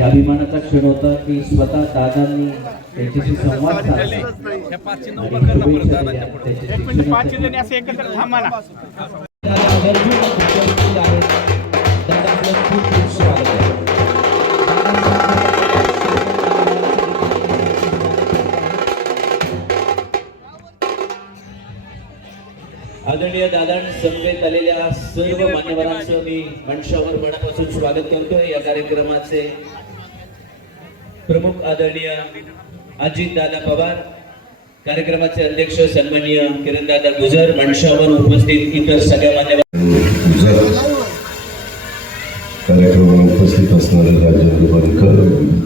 अभिमानाचा क्षण होता की स्वतः दादांनी त्यांच्याशी संवाद म्हणजे आदरणीय दादा समवेत आलेल्या सर्व मान्यवरांचं मी मंचावर मनापासून स्वागत करतोय. या कार्यक्रमाचे प्रमुख आदरणीय अजित दादा पवार कार्यक्रमाचे अध्यक्ष सन्माननीय किरणदादा गुजर मंचावर उपस्थित इतर सगळ्या मान्यवर कार्यक्रमाला उपस्थित असणारे राजेंद्र बनकर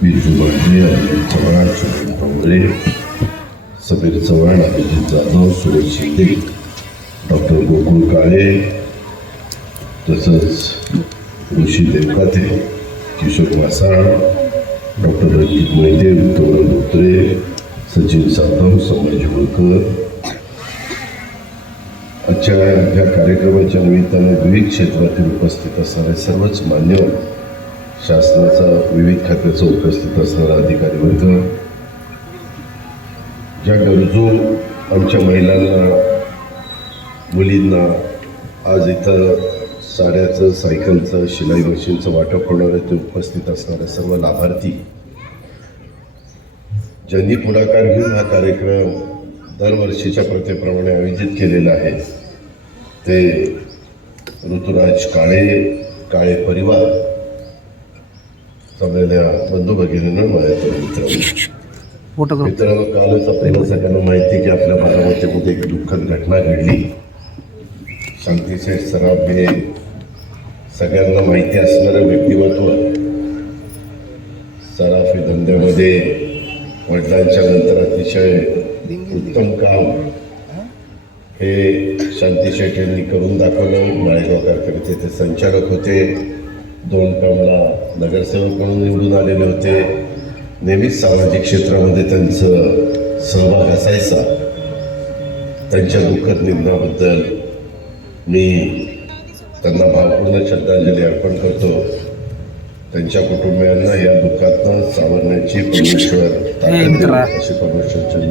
बिजू बांडे अनिल चव्हाण सुनील डोंगरे समीर चव्हाण अभिजित जाधव सुरेश शिंदे डॉक्टर गोकुळ काळे तसंच ऋषी देवकाते किशोर वासाळ डॉक्टर रणजित मोहिते उत्तमराव धोत्रे सचिन सातम संभाजी होळकर आजच्या ह्या कार्यक्रमाच्या निमित्ताने विविध क्षेत्रातील उपस्थित असणारे सर्वच मान्यवर शासनाचा विविध खात्याचा उपस्थित असणारा अधिकारी वर्ग ज्या गरजू आमच्या महिलांना मुलींना आज इथं साड्याचं सायकलचं शिलाई मशीनचं वाटप होणार ते उपस्थित असणारे सर्व लाभार्थी. ज्यांनी पुढाकार घेऊन हा कार्यक्रम दरवर्षीच्या प्रथेप्रमाणे आयोजित केलेला आहे ते ऋतुराज काळे काळे परिवार सगळ्या बंधू भगिनींना माझ्या मित्रांनो. मित्रांनो कालच आपल्याला सगळ्यांना माहिती की आपल्या बारामतीमध्ये एक दुःखद घटना घडली. शांतीशेठ सराफ हे सगळ्यांना माहिती असणारं व्यक्तिमत्व. सराफी धंद्यामध्ये वडिलांच्या नंतर अतिशय उत्तम काम. हे शांती शेठ यांनी करून दाखवलं. माळेगाव कारखान्याचे ते संचालक होते. दोन कामला नगरसेवक म्हणून निवडून आलेले होते. नेहमीच सामाजिक क्षेत्रामध्ये त्यांचं सहभाग असायचा. त्यांच्या दुःखद निधनाबद्दल मी त्यांना भावपूर्ण श्रद्धांजली अर्पण करतो. त्यांच्या कुटुंबियांना या दुःखातनं सावरण्याची परमेश्वर अशी परमेश्वरची